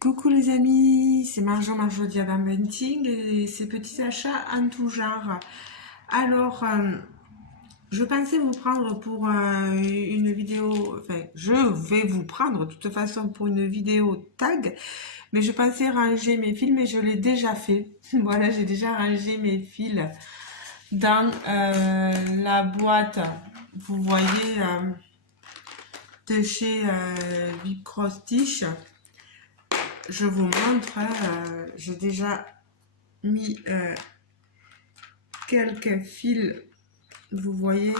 Coucou les amis, c'est Marjo Diamant Painting et ces petits achats en tout genre. Alors, je pensais vous prendre pour une vidéo, enfin, je vais vous prendre de toute façon pour une vidéo tag, mais je pensais ranger mes fils, mais je l'ai déjà fait. Voilà, j'ai déjà rangé mes fils dans la boîte, vous voyez, de chez Vip Cross Stitch. Je vous montre, j'ai déjà mis quelques fils, vous voyez,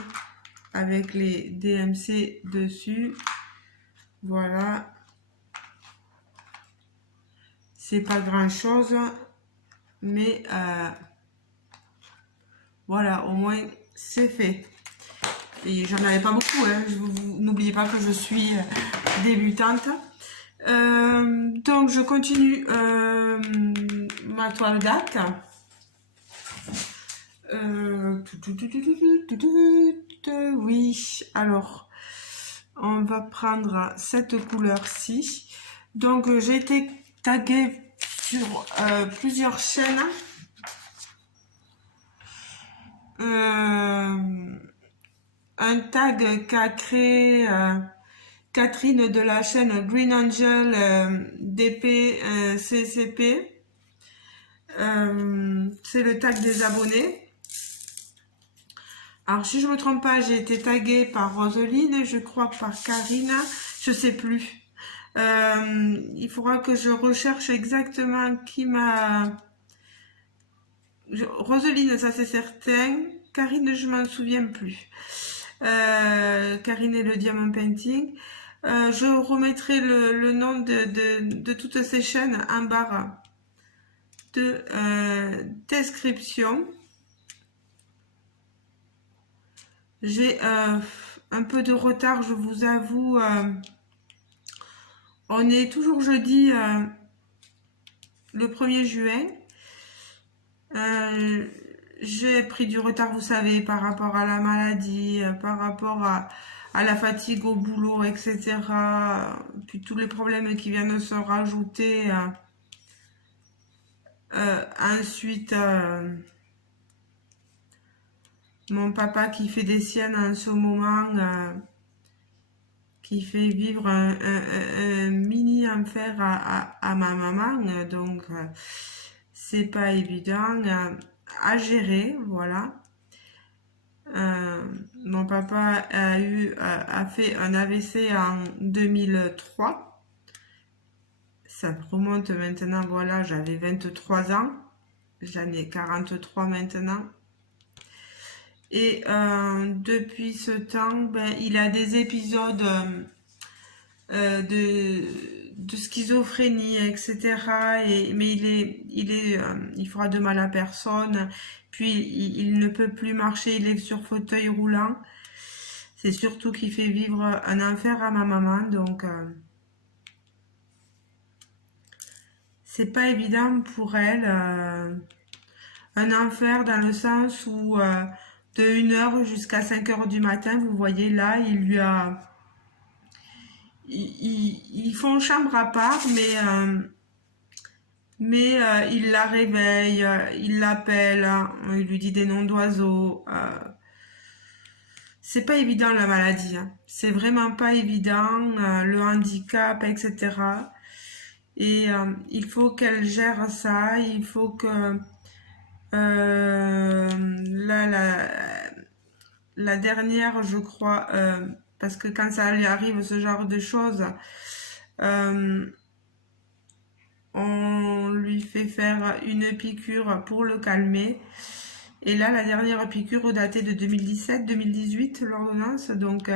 avec les DMC dessus. Voilà, c'est pas grand chose, mais voilà, au moins c'est fait. Et j'en avais pas beaucoup, hein. N'oubliez pas que je suis débutante. Donc je continue ma toile date. Oui, alors on va prendre cette couleur-ci. Donc j'ai été taguée sur plusieurs chaînes. Un tag qu'a créé Catherine de la chaîne Green Angel DP CCP. C'est le tag des abonnés. Alors si je me trompe pas, j'ai été taguée par Roseline, je crois par Karina, je sais plus. Il faudra que je recherche exactement qui m'a... Roseline, ça c'est certain. Karine, je m'en souviens plus. Karine et le Diamant Painting. Je remettrai le nom de toutes ces chaînes en barre de description. J'ai un peu de retard, je vous avoue. On est toujours jeudi le 1er juin. J'ai pris du retard, vous savez, par rapport à la maladie, par rapport à la fatigue au boulot, etc. Puis tous les problèmes qui viennent de se rajouter. Ensuite, mon papa qui fait des siennes en ce moment, qui fait vivre un mini enfer à ma maman. Donc, c'est pas évident à gérer, voilà. Mon papa a fait un AVC en 2003. Ça remonte maintenant, voilà, j'avais 23 ans. J'en ai 43 maintenant. Et depuis ce temps, ben, il a des épisodes de schizophrénie, etc. Mais il fera de mal à personne. Puis il ne peut plus marcher, il est sur fauteuil roulant. C'est surtout qu'il fait vivre un enfer à ma maman, donc c'est pas évident pour elle. Un enfer dans le sens où de 1h jusqu'à 5h du matin, vous voyez là, ils font chambre à part, mais il la réveille, il l'appelle, hein, il lui dit des noms d'oiseaux. C'est pas évident la maladie, hein. C'est vraiment pas évident, le handicap, etc. Et il faut qu'elle gère ça, il faut que la, la dernière, je crois, parce que quand ça lui arrive ce genre de choses, euh, on lui fait faire une piqûre pour le calmer. Et là, la dernière piqûre datée de 2017-2018, l'ordonnance. Donc,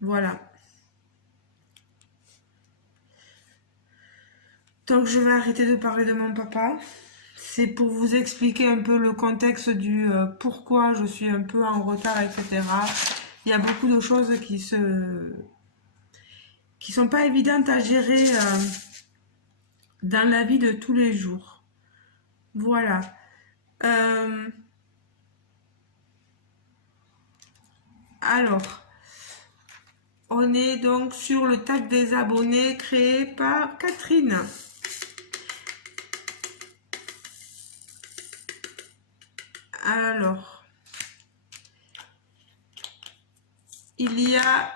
voilà. Donc, je vais arrêter de parler de mon papa. C'est pour vous expliquer un peu le contexte du pourquoi je suis un peu en retard, etc. Il y a beaucoup de choses qui sont pas évidentes à gérer dans la vie de tous les jours. Voilà. Alors, On est donc sur le tag des abonnés créé par Catherine. Alors, il y a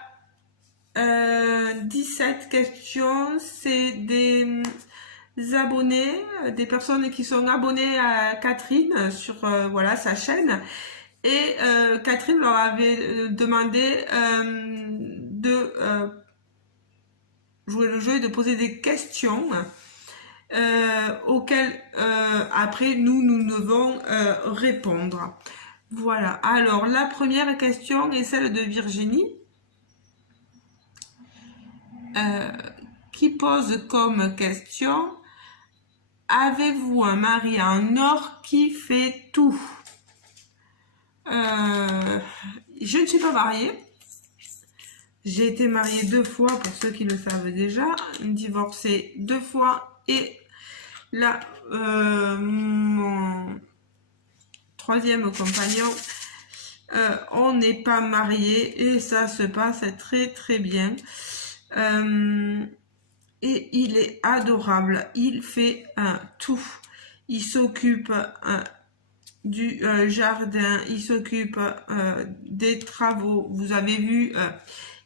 17 questions. C'est des abonnés, des personnes qui sont abonnées à Catherine sur voilà, sa chaîne. Et Catherine leur avait demandé de jouer le jeu et de poser des questions auxquelles après nous devons répondre. Voilà, alors la première question est celle de Virginie qui pose comme question: avez-vous un mari en or qui fait tout? Je ne suis pas mariée. J'ai été mariée 2 fois, pour ceux qui le savent déjà, divorcée 2 fois, et là, mon 3e compagnon, on n'est pas mariés et ça se passe très très bien. Et il est adorable, il fait tout. Il s'occupe du jardin, il s'occupe des travaux. Vous avez vu,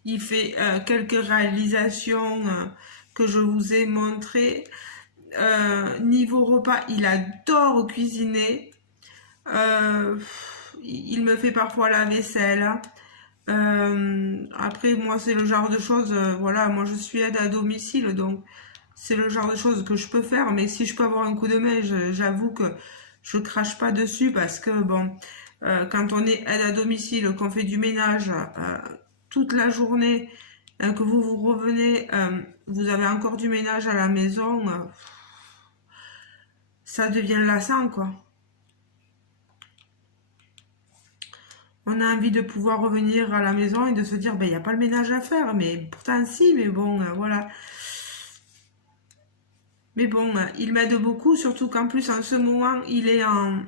il fait quelques réalisations que je vous ai montrées. Niveau repas, il adore cuisiner. Il me fait parfois la vaisselle. Après, moi, c'est le genre de choses, voilà, moi je suis aide à domicile, donc c'est le genre de choses que je peux faire, mais si je peux avoir un coup de main, j'avoue que je crache pas dessus parce que, bon, quand on est aide à domicile, qu'on fait du ménage toute la journée, que vous revenez, vous avez encore du ménage à la maison, ça devient lassant, quoi. On a envie de pouvoir revenir à la maison et de se dire, ben, il n'y a pas le ménage à faire. Mais pourtant, si, mais bon, voilà. Mais bon, il m'aide beaucoup, surtout qu'en plus, en ce moment, il est en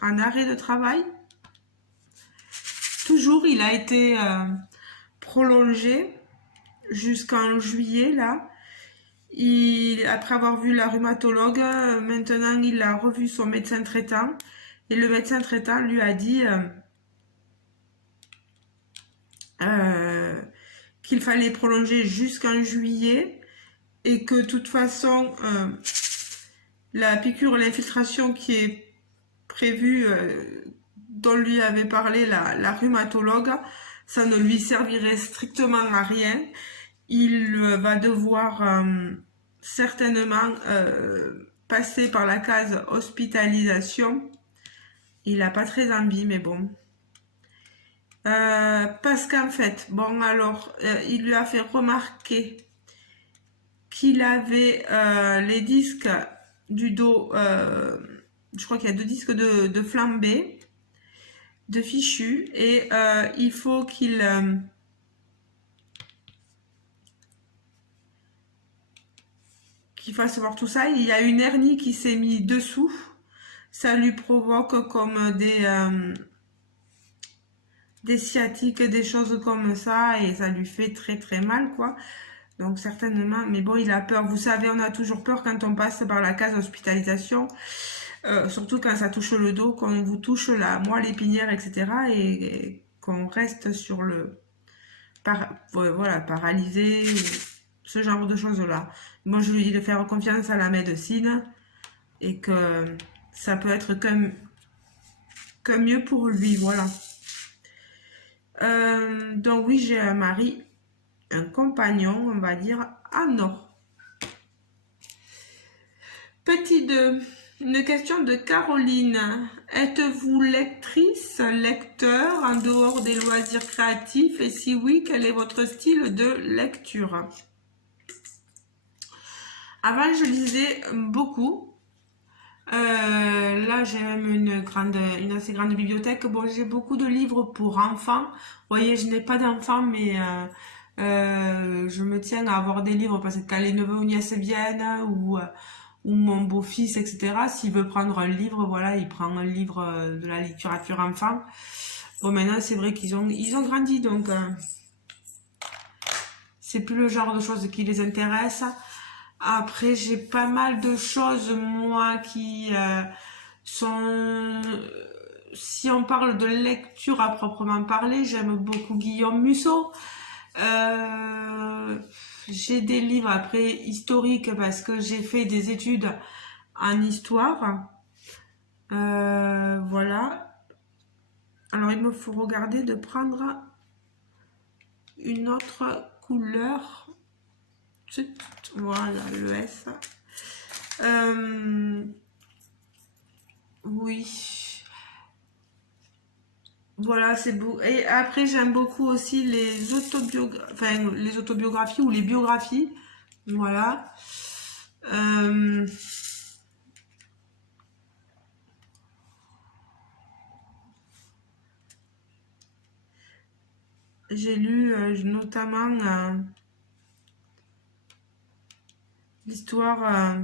arrêt de travail. Toujours, il a été prolongé jusqu'en juillet, là. Après avoir vu la rhumatologue, maintenant, il a revu son médecin traitant. Et le médecin traitant lui a dit... qu'il fallait prolonger jusqu'en juillet et que de toute façon la piqûre, l'infiltration qui est prévue dont lui avait parlé la rhumatologue, ça ne lui servirait strictement à rien. Il va devoir certainement passer par la case hospitalisation. Il n'a pas très envie, mais bon. Parce qu'en fait, bon alors, il lui a fait remarquer qu'il avait les disques du dos, je crois qu'il y a 2 disques de flambée, de fichu, et il faut qu'il fasse voir tout ça. Il y a une hernie qui s'est mise dessous, ça lui provoque comme des sciatiques, des choses comme ça, et ça lui fait très très mal, quoi. Donc certainement, mais bon, il a peur. Vous savez, on a toujours peur quand on passe par la case hospitalisation, surtout quand ça touche le dos, qu'on vous touche la moelle épinière, etc. et qu'on reste sur le... voilà, paralysé, ce genre de choses-là. Moi, je lui dis de faire confiance à la médecine et que ça peut être que mieux pour lui, voilà. Donc oui, j'ai un mari, un compagnon, on va dire, en or. Petit 2, une question de Caroline. Êtes-vous lectrice, lecteur, en dehors des loisirs créatifs? Et si oui, quel est votre style de lecture? Avant, je lisais beaucoup. Là, j'ai même une assez grande bibliothèque. Bon, j'ai beaucoup de livres pour enfants. Vous voyez, je n'ai pas d'enfants, mais je me tiens à avoir des livres parce que quand les neveux ou nièces viennent ou mon beau-fils, etc., s'il veut prendre un livre, voilà, il prend un livre de la littérature enfant. Bon, maintenant, c'est vrai qu'ils ont grandi, donc c'est plus le genre de choses qui les intéresse. Après, j'ai pas mal de choses, moi, qui sont... Si on parle de lecture à proprement parler, j'aime beaucoup Guillaume Musso. Euh, j'ai des livres après historiques parce que j'ai fait des études en histoire. Voilà. Alors, il me faut regarder de prendre une autre couleur. Voilà, le S. Oui. Voilà, c'est beau. Et après, j'aime beaucoup aussi les autobiographies ou les biographies. Voilà. Euh, j'ai lu notamment l'histoire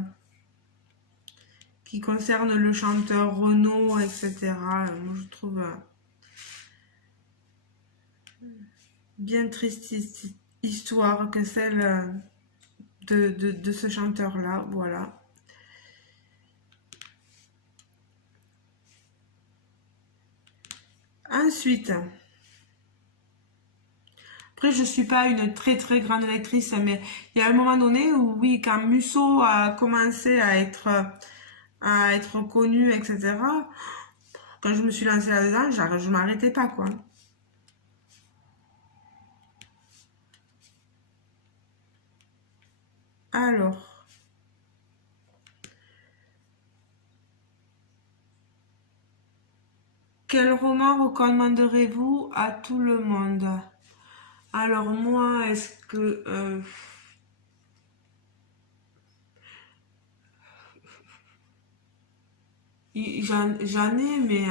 qui concerne le chanteur Renaud, etc. Moi, je trouve bien triste histoire que celle de ce chanteur-là. Voilà. Ensuite, après, je suis pas une très très grande lectrice, mais il y a un moment donné où, oui, quand Musso a commencé à être connu, etc., quand je me suis lancée là-dedans, je m'arrêtais pas, quoi. Alors, quel roman recommanderez-vous à tout le monde? Alors, moi, est-ce que... j'en ai, mais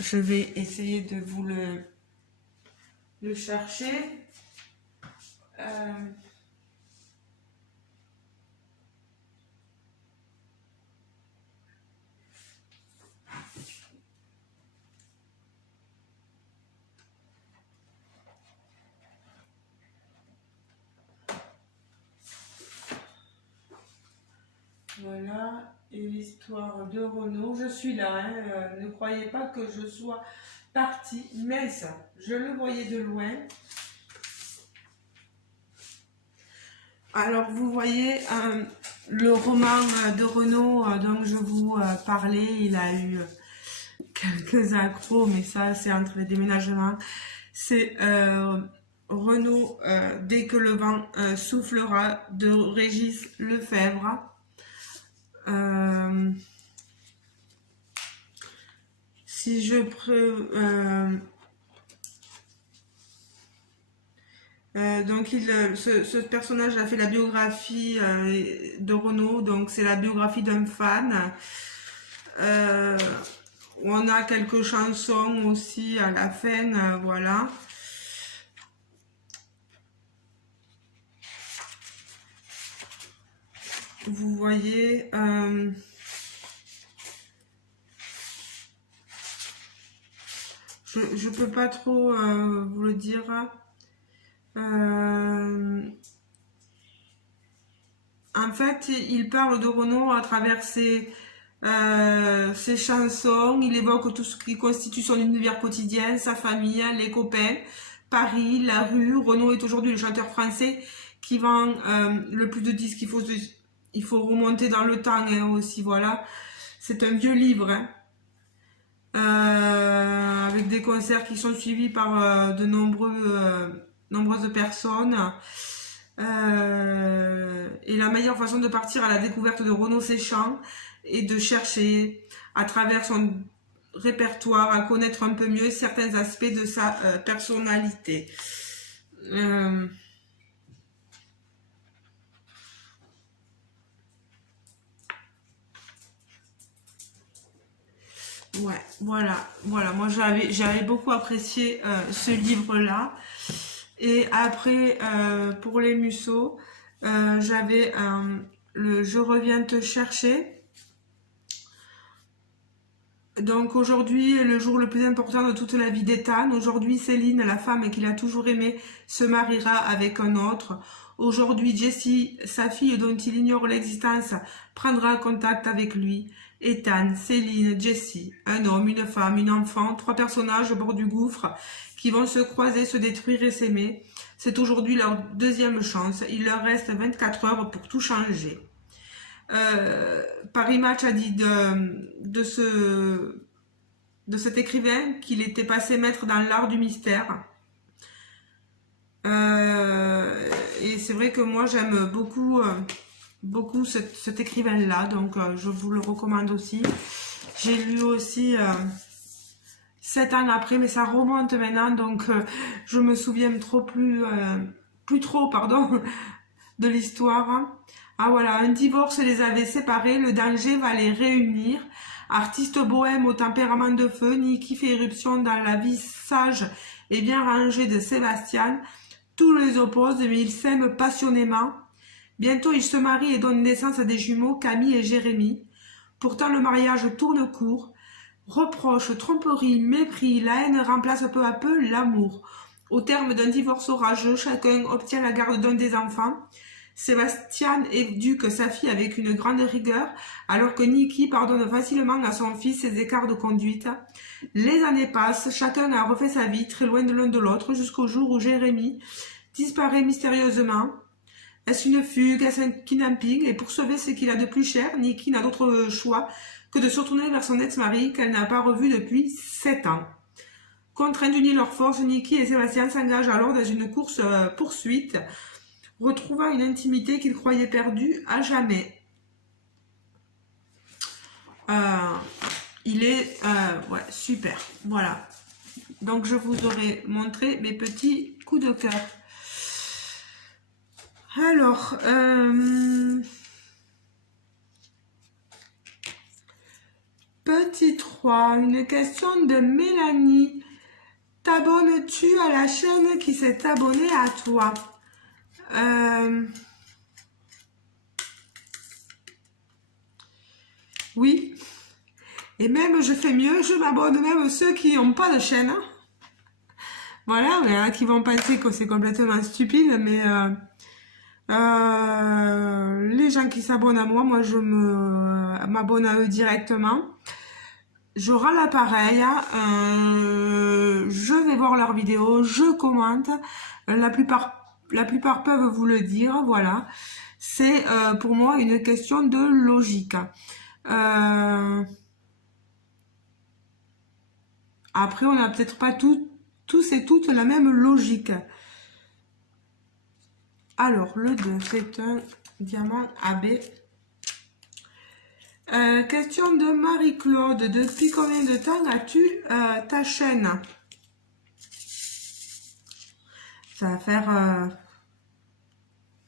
je vais essayer de vous le chercher. Euh, voilà, et l'histoire de Renaud. Je suis là, hein, ne croyez pas que je sois partie, mais ça, je le voyais de loin. Alors, vous voyez, le roman de Renaud dont je vous parlais, il a eu quelques accros, mais ça, c'est entre les déménagements. C'est Renaud, dès que le vent soufflera, de Régis Lefebvre. Si je peux... donc ce personnage a fait la biographie de Renaud, donc c'est la biographie d'un fan. On a quelques chansons aussi à la fin, voilà. Vous voyez, je peux pas trop vous le dire. En fait, il parle de Renaud à travers ses chansons. Il évoque tout ce qui constitue son univers quotidien, sa famille, les copains, Paris, la rue. Renaud est aujourd'hui le chanteur français qui vend le plus de disques. Il faut remonter dans le temps, hein, aussi, voilà. C'est un vieux livre, hein, avec des concerts qui sont suivis par de nombreuses personnes. Et la meilleure façon de partir à la découverte de Renaud Séchant est de chercher à travers son répertoire à connaître un peu mieux certains aspects de sa personnalité. Ouais, voilà. Moi, j'avais beaucoup apprécié ce livre-là. Et après, pour les Musso, j'avais le Je reviens te chercher. Donc aujourd'hui est le jour le plus important de toute la vie d'Ethan. Aujourd'hui, Céline, la femme qu'il a toujours aimée, se mariera avec un autre. Aujourd'hui, Jessie, sa fille dont il ignore l'existence, prendra contact avec lui. Ethan, Céline, Jessie, un homme, une femme, une enfant, trois personnages au bord du gouffre qui vont se croiser, se détruire et s'aimer. C'est aujourd'hui leur deuxième chance. Il leur reste 24 heures pour tout changer. Paris Match a dit de cet écrivain qu'il était passé maître dans l'art du mystère. Et c'est vrai que moi j'aime beaucoup cet écrivain-là, donc je vous le recommande aussi. J'ai lu aussi 7 ans après, mais ça remonte maintenant, donc je me souviens plus trop, pardon, de l'histoire. Ah voilà, un divorce les avait séparés, le danger va les réunir. Artiste bohème au tempérament de feu, Niki fait éruption dans la vie sage et bien rangée de Sébastien. Tout les oppose, mais ils s'aiment passionnément. Bientôt, ils se marient et donnent naissance à des jumeaux, Camille et Jérémy. Pourtant, le mariage tourne court. Reproches, tromperies, mépris, la haine remplace peu à peu l'amour. Au terme d'un divorce orageux, chacun obtient la garde d'un des enfants. Sébastien éduque sa fille avec une grande rigueur, alors que Niki pardonne facilement à son fils ses écarts de conduite. Les années passent, chacun a refait sa vie, très loin de l'un de l'autre, jusqu'au jour où Jérémy disparaît mystérieusement. Est-ce une fugue, est-ce un kidnapping? Et pour sauver ce qu'il a de plus cher, Niki n'a d'autre choix que de se retourner vers son ex-mari qu'elle n'a pas revu depuis 7 ans. Contraints d'unir leurs forces, Niki et Sébastien s'engagent alors dans une course-poursuite, retrouvant une intimité qu'ils croyaient perdue à jamais. Il est ouais, super. Voilà. Donc je vous aurais montré mes petits coups de cœur. Alors, petit 3, une question de Mélanie. T'abonnes-tu à la chaîne qui s'est abonnée à toi? Oui. Et même, je fais mieux, je m'abonne même ceux qui n'ont pas de chaîne. Voilà, il y en a qui vont penser que c'est complètement stupide, mais les gens qui s'abonnent à moi, je m'abonne à eux directement. Je rends l'appareil, je vais voir leurs vidéos, je commente. La plupart peuvent vous le dire, voilà. C'est pour moi une question de logique. Après, on n'a peut-être pas tous et toutes la même logique. Alors, le 2, c'est un diamant AB. Question de Marie-Claude. Depuis combien de temps as-tu ta chaîne? Ça va faire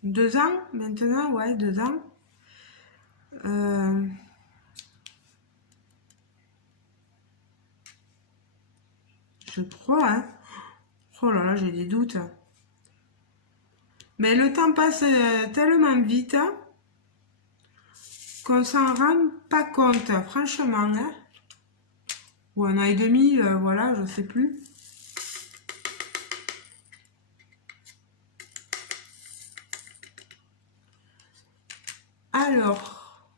2 ans maintenant, ouais, 2 ans. Je crois, hein. Oh là là, j'ai des doutes. Mais le temps passe tellement vite qu'on s'en rend pas compte, franchement. Hein. Ou 1 an et demi, voilà, je sais plus. Alors,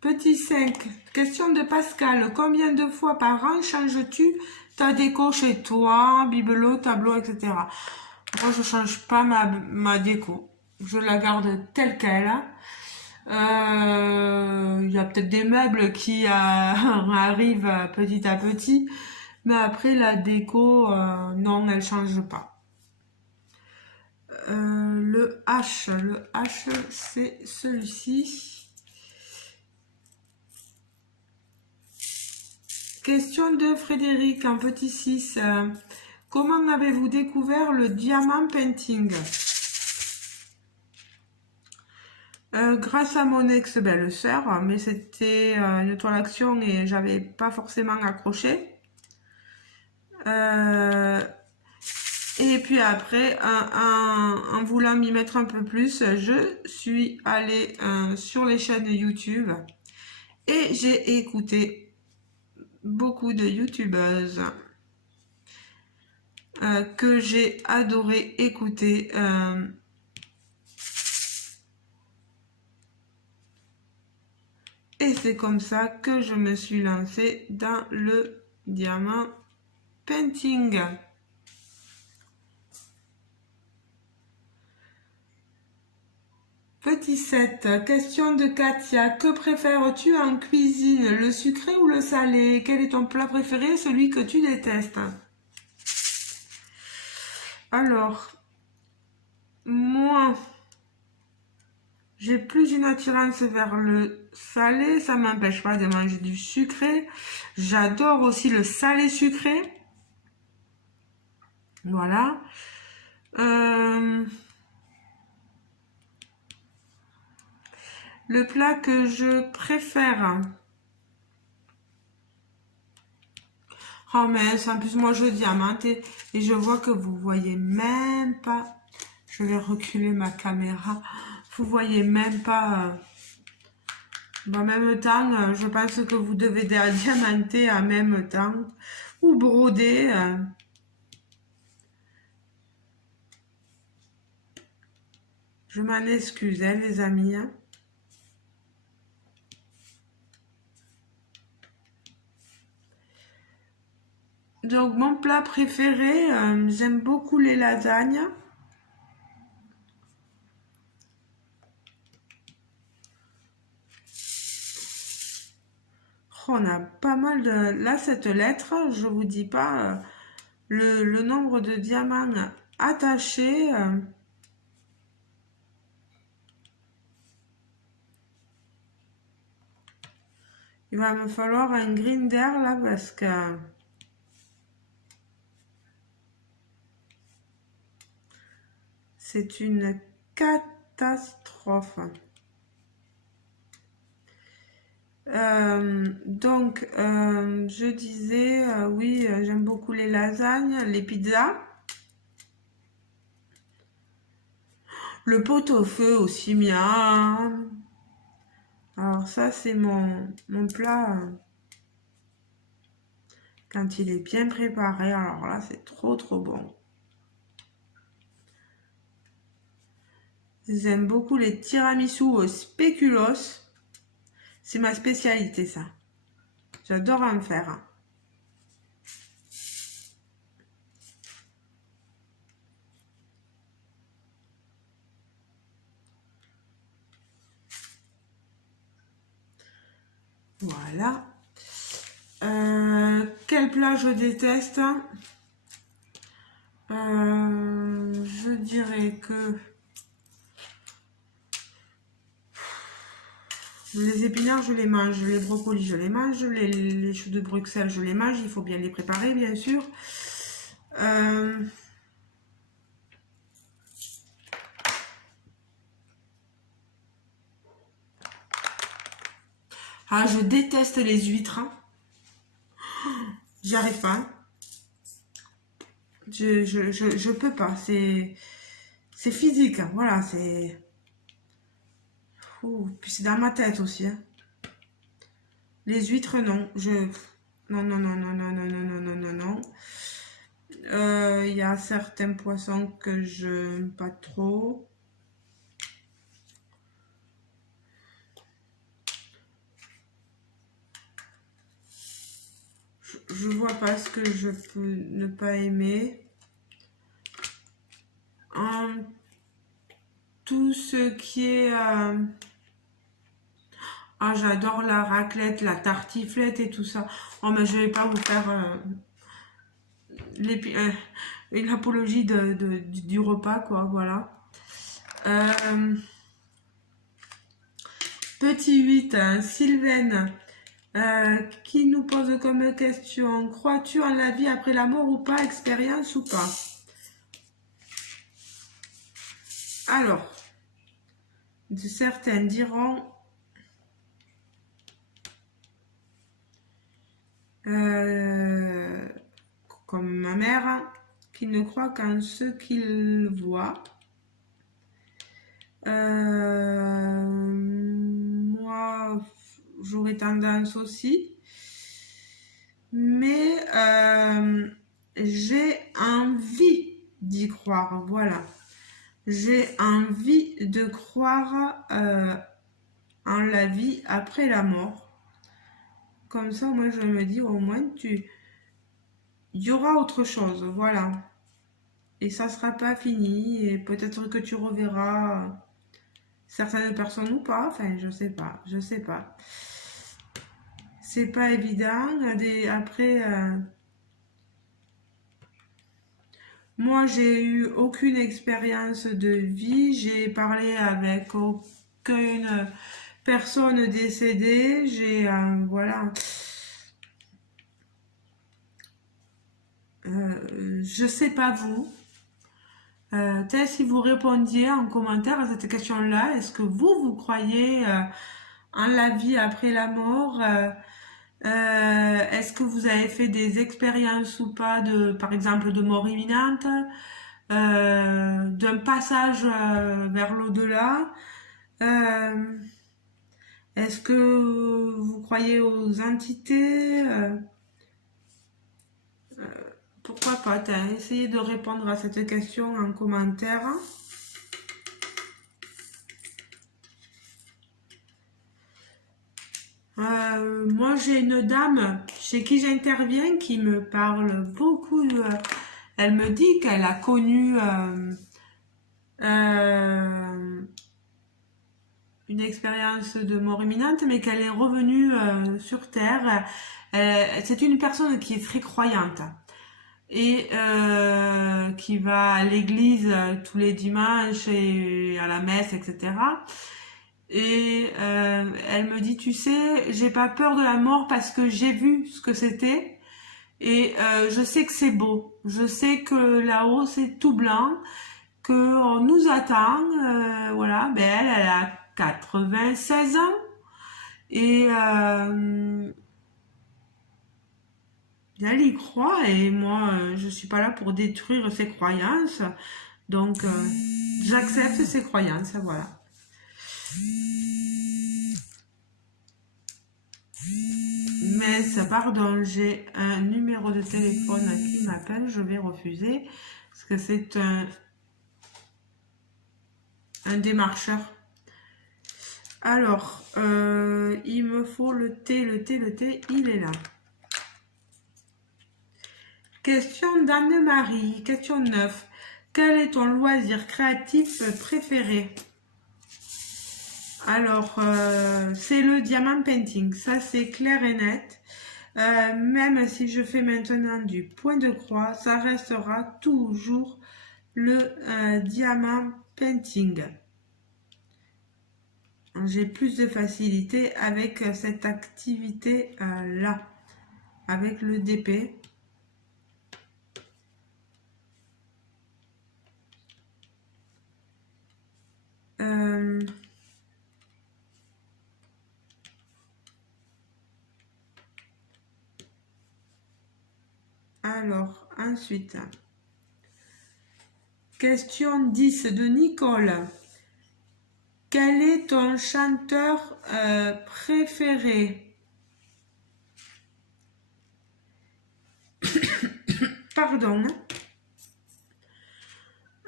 petit 5, question de Pascal. Combien de fois par an changes-tu ta déco chez toi, bibelot, tableau, etc. Moi, je change pas ma déco. Je la garde telle qu'elle. Il y a peut-être des meubles qui arrivent petit à petit. Mais après, la déco, non, elle change pas. Le H, c'est celui-ci. Question de Frédéric, un petit 6. Comment avez-vous découvert le diamant painting? Grâce à mon ex-belle-sœur, mais c'était une toile action et j'avais pas forcément accroché. Et puis après, en voulant m'y mettre un peu plus, je suis allée sur les chaînes YouTube Et j'ai écouté beaucoup de youtubeuses que j'ai adoré écouter. Et c'est comme ça que je me suis lancée dans le diamant painting. Petit 7, question de Katia. Que préfères-tu en cuisine, le sucré ou le salé? Quel est ton plat préféré, celui que tu détestes? Alors, moi, j'ai plus une attirance vers le salé. Ça m'empêche pas de manger du sucré. J'adore aussi le salé sucré. Voilà. Le plat que je préfère. Oh mais en plus moi je diamante et je vois que vous voyez même pas. Je vais reculer ma caméra. Vous voyez même pas. En même temps, je pense que vous devez diamanter en même temps ou broder. Je m'en excuse, hein, les amis. Hein. Donc mon plat préféré, j'aime beaucoup les lasagnes. On a pas mal de... Là, cette lettre, je vous dis pas le nombre de diamants attachés. Il va me falloir un grinder là parce que c'est une catastrophe. Donc, je disais, oui, j'aime beaucoup les lasagnes, les pizzas. Le pot-au-feu aussi bien. Alors ça, c'est mon plat quand il est bien préparé. Alors là, c'est trop bon. J'aime beaucoup les tiramisu au spéculoos. C'est ma spécialité, ça. J'adore en faire. Voilà. Quel plat je déteste? Je dirais que les épinards, je les mange. Les brocolis, je les mange. Les choux de Bruxelles, je les mange. Il faut bien les préparer, bien sûr. Ah, je déteste les huîtres. J'y arrive pas. Je peux pas. C'est physique. Voilà, c'est... Puis c'est dans ma tête aussi. Hein. Les huîtres, non. Non, non, non, non, non, non, non, non, non, non, non. Il y a certains poissons que je n'aime pas trop. Je vois pas ce que je peux ne pas aimer. Tout ce qui est... Ah, j'adore la raclette, la tartiflette et tout ça. Oh, mais je vais pas vous faire une apologie du repas, quoi, voilà. Petit 8, hein, Sylvaine, qui nous pose comme question, crois-tu en la vie après la mort ou pas, expérience ou pas? Alors, certains diront, comme ma mère, qui ne croit qu'en ce qu'il voit. Moi, j'aurais mes tendances aussi. Mais j'ai envie d'y croire, voilà. J'ai envie de croire en la vie après la mort. Comme ça, moi, je me dis, au moins, il y aura autre chose, voilà. Et ça sera pas fini, et peut-être que tu reverras certaines personnes ou pas, enfin, je sais pas. C'est pas évident. Après, moi, j'ai eu aucune expérience de vie, j'ai parlé avec aucune personne décédée, voilà. Je sais pas vous. Peut-être si vous répondiez en commentaire à cette question-là, est-ce que vous croyez en la vie après la mort? Est-ce que vous avez fait des expériences ou pas par exemple, de mort imminente, d'un passage vers l'au-delà? Euh, Est-ce que vous croyez aux entités? Pourquoi pas? Essayez de répondre à cette question en commentaire. Moi, j'ai une dame chez qui j'interviens qui me parle beaucoup. Elle me dit qu'elle a connu euh, une expérience de mort imminente, mais qu'elle est revenue sur Terre. C'est une personne qui est très croyante et qui va à l'église tous les dimanches et à la messe, etc. Et elle me dit, tu sais, j'ai pas peur de la mort parce que j'ai vu ce que c'était et je sais que c'est beau. Je sais que là-haut c'est tout blanc, qu'on nous attend. Voilà, ben elle a 96 ans et elle y croit et moi je suis pas là pour détruire ses croyances. Donc j'accepte ses croyances, voilà. Mais pardon, j'ai un numéro de téléphone qui m'appelle, je vais refuser parce que c'est un démarcheur. Alors, il me faut le thé, il est là. Question d'Anne-Marie, question 9. Quel est ton loisir créatif préféré? Alors, c'est le diamant painting, ça c'est clair et net. Même si je fais maintenant du point de croix, ça restera toujours le diamant painting. J'ai plus de facilité avec cette activité là, avec le DP. Alors, ensuite, question 10 de Nicole. Quel est ton chanteur préféré? Pardon.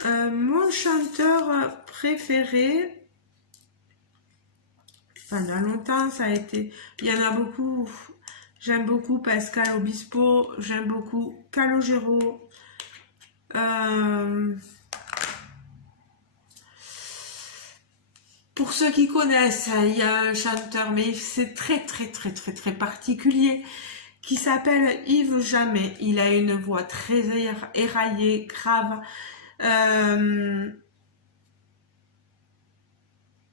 Mon chanteur préféré, pendant longtemps, ça a été... Il y en a beaucoup. J'aime beaucoup Pascal Obispo, j'aime beaucoup Calogero. Pour ceux qui connaissent, il y a un chanteur, mais c'est très particulier, qui s'appelle Yves Jamais. Il a une voix très éraillée, grave.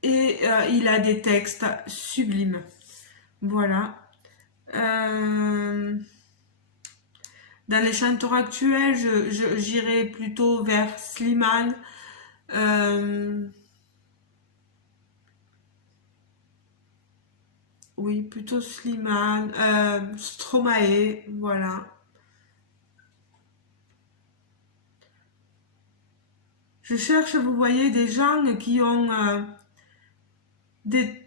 Et il a des textes sublimes. Voilà. Dans les chanteurs actuels, j'irais plutôt vers Slimane. Oui, plutôt Slimane. Stromae, voilà. Je cherche, vous voyez, des gens qui ont des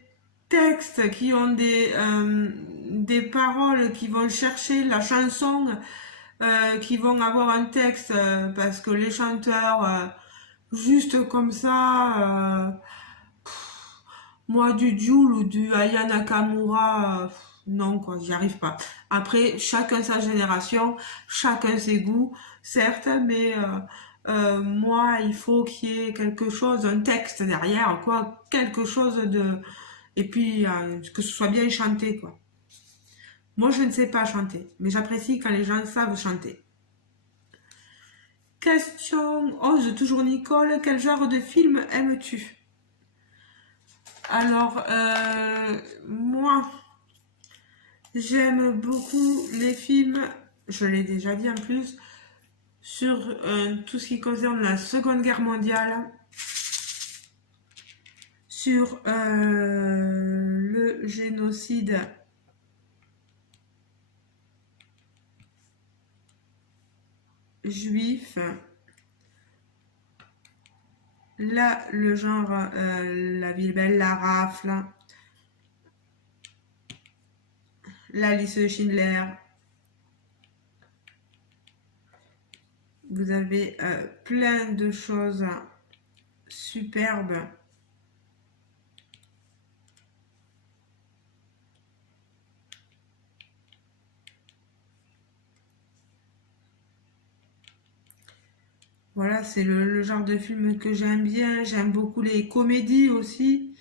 textes qui ont des paroles qui vont chercher la chanson, qui vont avoir un texte parce que les chanteurs, juste comme ça, moi du Jul ou du Aya Nakamura, non quoi, j'y arrive pas. Après, chacun sa génération, chacun ses goûts, certes, mais moi, il faut qu'il y ait quelque chose, un texte derrière, quoi, quelque chose de... Et puis, que ce soit bien chanté, quoi. Moi, je ne sais pas chanter, mais j'apprécie quand les gens savent chanter. Question 11, toujours Nicole. Quel genre de film aimes-tu? Alors, moi, j'aime beaucoup les films, je l'ai déjà dit en plus, sur tout ce qui concerne la Seconde Guerre mondiale, sur le génocide juif. Là, le genre La Ville Belle, La Rafle, La Liste de Schindler. Vous avez plein de choses superbes. Voilà, c'est le genre de film que j'aime bien. J'aime beaucoup les comédies aussi.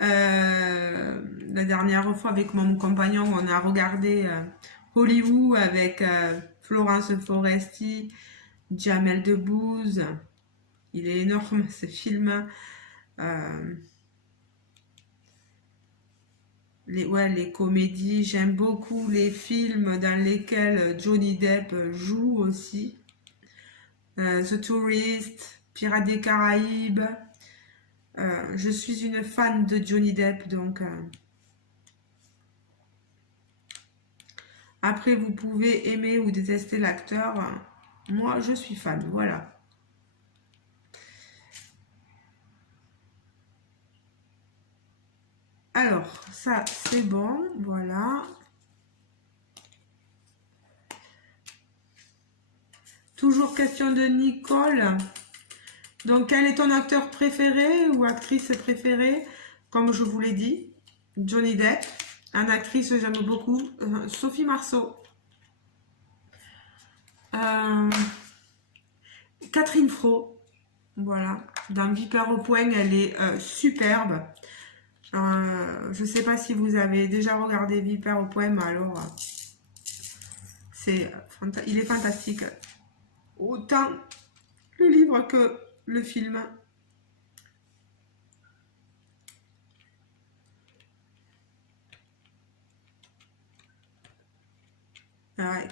La dernière fois avec mon compagnon, on a regardé Hollywood avec Florence Foresti, Jamel Debbouze. Il est énorme ce film. Les comédies, j'aime beaucoup les films dans lesquels Johnny Depp joue aussi. The Tourist, Pirates des Caraïbes. Je suis une fan de Johnny Depp, donc... Après, vous pouvez aimer ou détester l'acteur. Moi, je suis fan, voilà. Alors, ça, c'est bon, voilà. Toujours question de Nicole. Donc, quel est ton acteur préféré ou actrice préférée? Comme je vous l'ai dit, Johnny Depp. En actrice, j'aime beaucoup Sophie Marceau. Catherine Fro. Voilà. Dans Vipère au poing, elle est superbe. Je ne sais pas si vous avez déjà regardé Vipère au poing, mais alors, il est fantastique. Autant le livre que le film.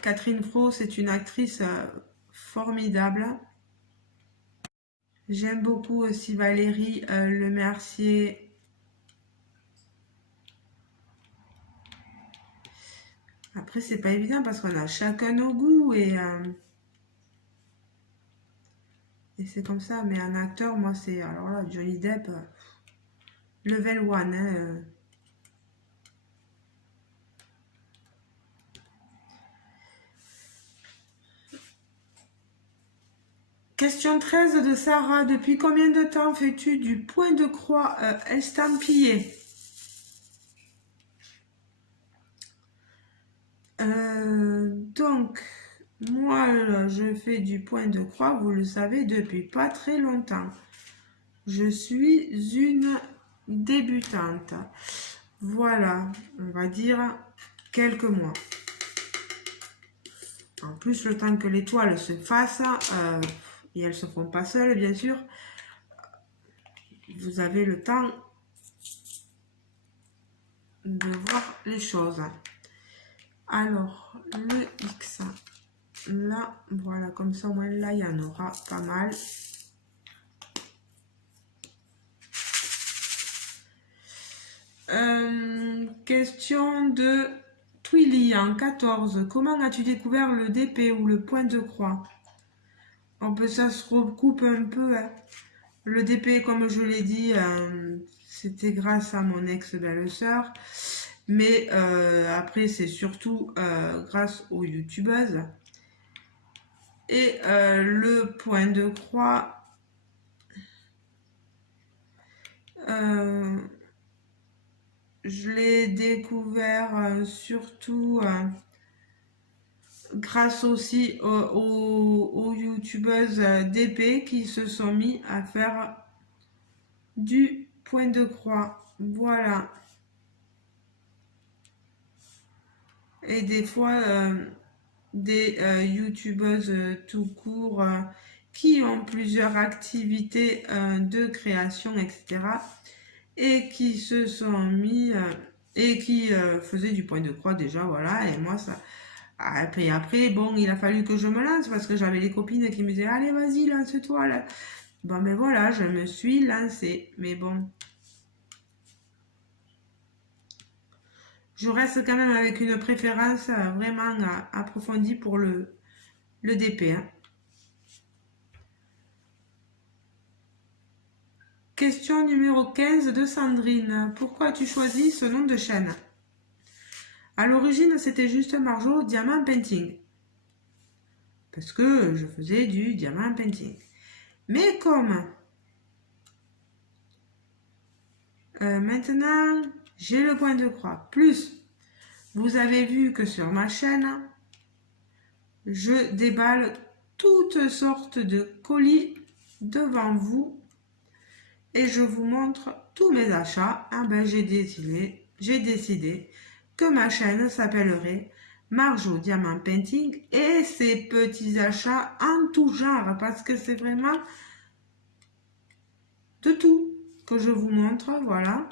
Catherine Fro, c'est une actrice formidable. J'aime beaucoup aussi Valérie Lemercier. Après, c'est pas évident parce qu'on a chacun nos goûts et c'est comme ça. Mais un acteur, moi, c'est... Alors là, Johnny Depp, level 1. Hein, Question 13 de Sarah. Depuis combien de temps fais-tu du point de croix estampillé? Donc, moi, je fais du point de croix, vous le savez, depuis pas très longtemps. Je suis une débutante. Voilà, on va dire quelques mois. En plus, le temps que les toiles se fassent, et elles ne se font pas seules, bien sûr, vous avez le temps de voir les choses. Alors, le X, là, voilà, comme ça, au moins là, il y en aura pas mal. Question de Twilly en 14. Comment as-tu découvert le DP ou le point de croix? Ça se recoupe un peu. Hein. Le DP, comme je l'ai dit, c'était grâce à mon ex-belle-sœur. Mais après, c'est surtout grâce aux youtubeuses. Et le point de croix, je l'ai découvert surtout grâce aussi aux youtubeuses d'épée qui se sont mis à faire du point de croix. Voilà. Et des fois, des youtubeuses tout court qui ont plusieurs activités de création, etc. Et qui se sont mis et qui faisaient du point de croix déjà, voilà. Et moi, ça. Après, bon, il a fallu que je me lance parce que j'avais les copines qui me disaient allez, vas-y, lance-toi là. Bon, mais voilà, je me suis lancée. Mais bon, je reste quand même avec une préférence vraiment approfondie pour le DP. Hein. Question numéro 15 de Sandrine. Pourquoi as-tu choisi ce nom de chaîne? À l'origine, c'était juste Marjo Diamant Painting. Parce que je faisais du diamant painting. Mais comme maintenant j'ai le point de croix, plus vous avez vu que sur ma chaîne, je déballe toutes sortes de colis devant vous et je vous montre tous mes achats. Ah ben, j'ai décidé que ma chaîne s'appellerait Marjo Diamant Painting et ses petits achats en tout genre parce que c'est vraiment de tout que je vous montre. Voilà.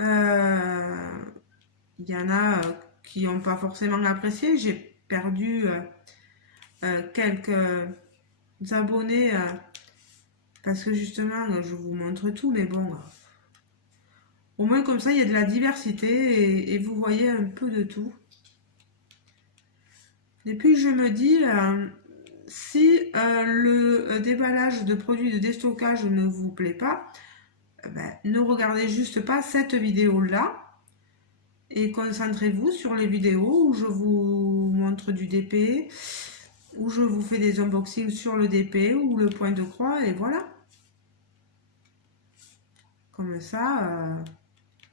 Il y en a qui n'ont pas forcément apprécié. J'ai perdu quelques abonnés parce que justement je vous montre tout, mais bon, au moins comme ça il y a de la diversité et vous voyez un peu de tout. Et puis je me dis, si le déballage de produits de déstockage ne vous plaît pas, ne regardez juste pas cette vidéo là et concentrez-vous sur les vidéos où je vous montre du DP, où je vous fais des unboxings sur le DP ou le point de croix et voilà. Comme ça,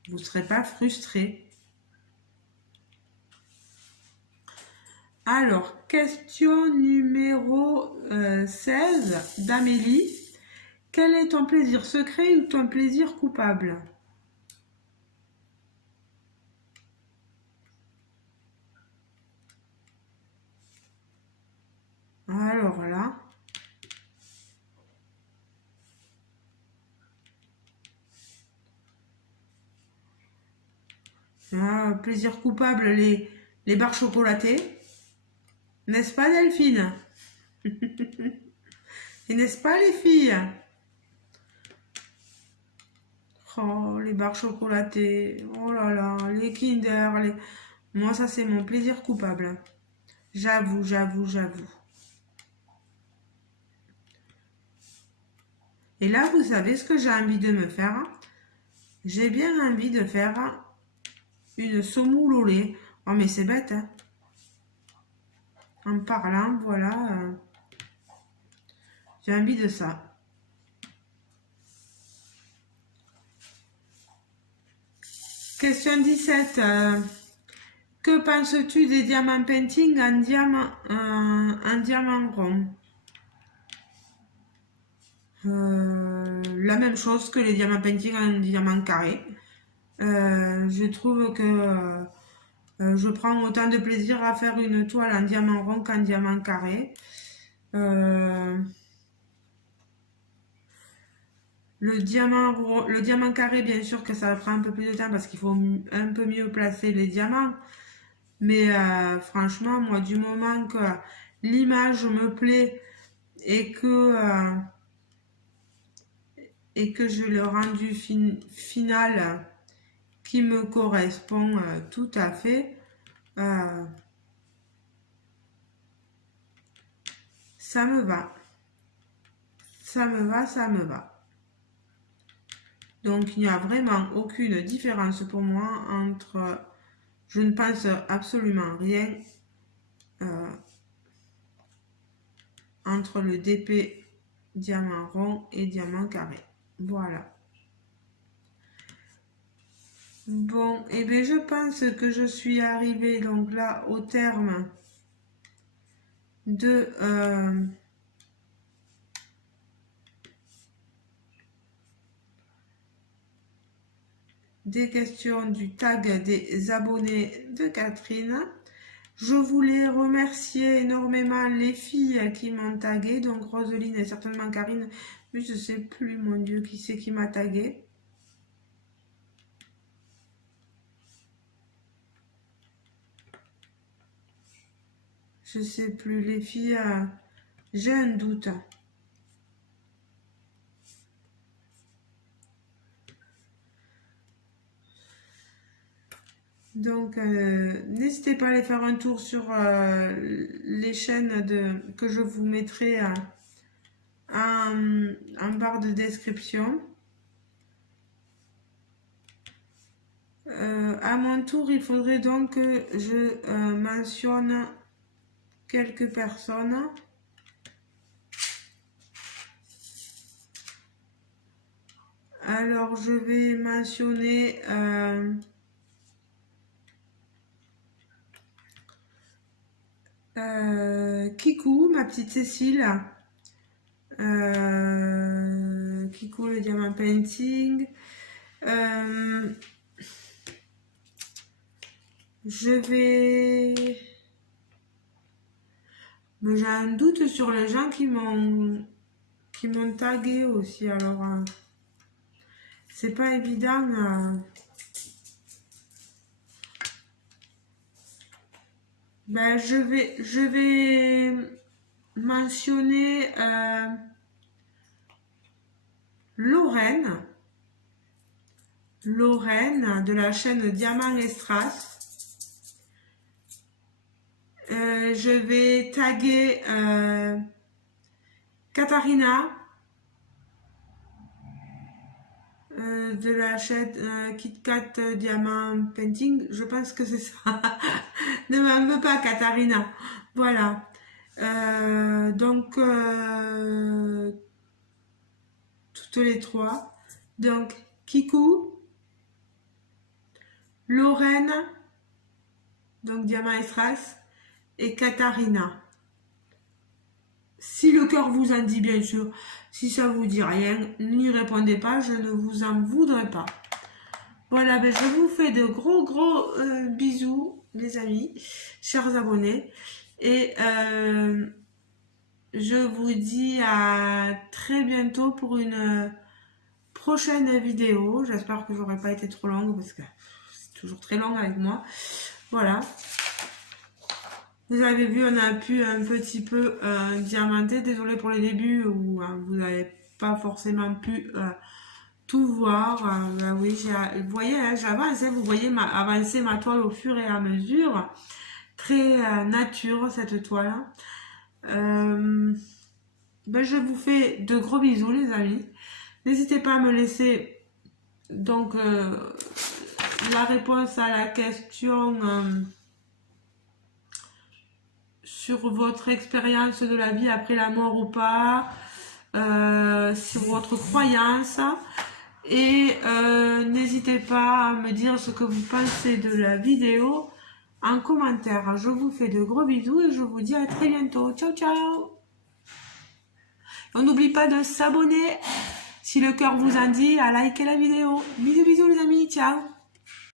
vous ne serez pas frustré. Alors, question numéro 16 d'Amélie. Quel est ton plaisir secret ou ton plaisir coupable? Alors là. Plaisir coupable, les barres chocolatées. N'est-ce pas Delphine? Et n'est-ce pas les filles? Oh, les barres chocolatées. Oh là là, les Kinder. Moi, ça, c'est mon plaisir coupable. J'avoue. Et là, vous savez ce que j'ai envie de me faire? J'ai bien envie de faire une semoule au lait. Oh, mais c'est bête, hein? En parlant, voilà. J'ai envie de ça. Question 17. Que penses-tu des diamants painting en diamant rond? La même chose que les diamants painting en diamant carré. Je trouve que je prends autant de plaisir à faire une toile en diamant rond qu'en diamant carré. Le diamant carré, bien sûr que ça prend un peu plus de temps parce qu'il faut un peu mieux placer les diamants. Mais franchement, moi, du moment que l'image me plaît et que j'ai le rendu final qui me correspond tout à fait, ça me va. Ça me va. Donc, il n'y a vraiment aucune différence pour moi entre... Je ne pense absolument rien entre le DP diamant rond et diamant carré. Voilà. Bon, et bien je pense que je suis arrivée donc là au terme de des questions du tag des abonnés de Catherine. Je voulais remercier énormément les filles qui m'ont tagué, donc Roseline et certainement Karine, mais je ne sais plus, mon Dieu, qui c'est qui m'a tagué. Je ne sais plus, les filles, j'ai un doute. Donc, n'hésitez pas à aller faire un tour sur les chaînes que je vous mettrai en barre de description. À mon tour, il faudrait donc que je mentionne quelques personnes. Alors, je vais mentionner Kikou, ma petite Cécile. Kikou, le diamant painting. Je vais... Mais j'ai un doute sur les gens qui m'ont tagué aussi. Alors, c'est pas évident. Ben, je vais mentionner Lorraine de la chaîne Diamant Estras. Je vais taguer Katharina de la chaîne KitKat Diamant Painting. Je pense que c'est ça. Ne m'en veux pas, Katharina. Voilà. Donc, toutes les trois. Donc, Kikou, Lorraine, donc Diamant Estras, et Katharina. Si le cœur vous en dit, bien sûr. Si ça vous dit rien, n'y répondez pas, je ne vous en voudrais pas. Voilà, ben je vous fais de gros bisous, les amis, chers abonnés. Et je vous dis à très bientôt pour une prochaine vidéo. J'espère que j'aurai pas été trop longue parce que c'est toujours très long avec moi. Voilà. Vous avez vu, on a pu un petit peu diamanter. Désolée pour les débuts où vous n'avez pas forcément pu tout voir. Ben oui, vous voyez, hein, j'avance. Vous voyez avancer ma toile au fur et à mesure. Très nature cette toile. Ben, je vous fais de gros bisous, les amis. N'hésitez pas à me laisser donc la réponse à la question sur votre expérience de la vie après la mort ou pas, sur votre croyance. Et n'hésitez pas à me dire ce que vous pensez de la vidéo en commentaire. Je vous fais de gros bisous et je vous dis à très bientôt. Ciao, ciao! On n'oublie pas de s'abonner si le cœur vous en dit, à liker la vidéo. Bisous, bisous les amis, ciao!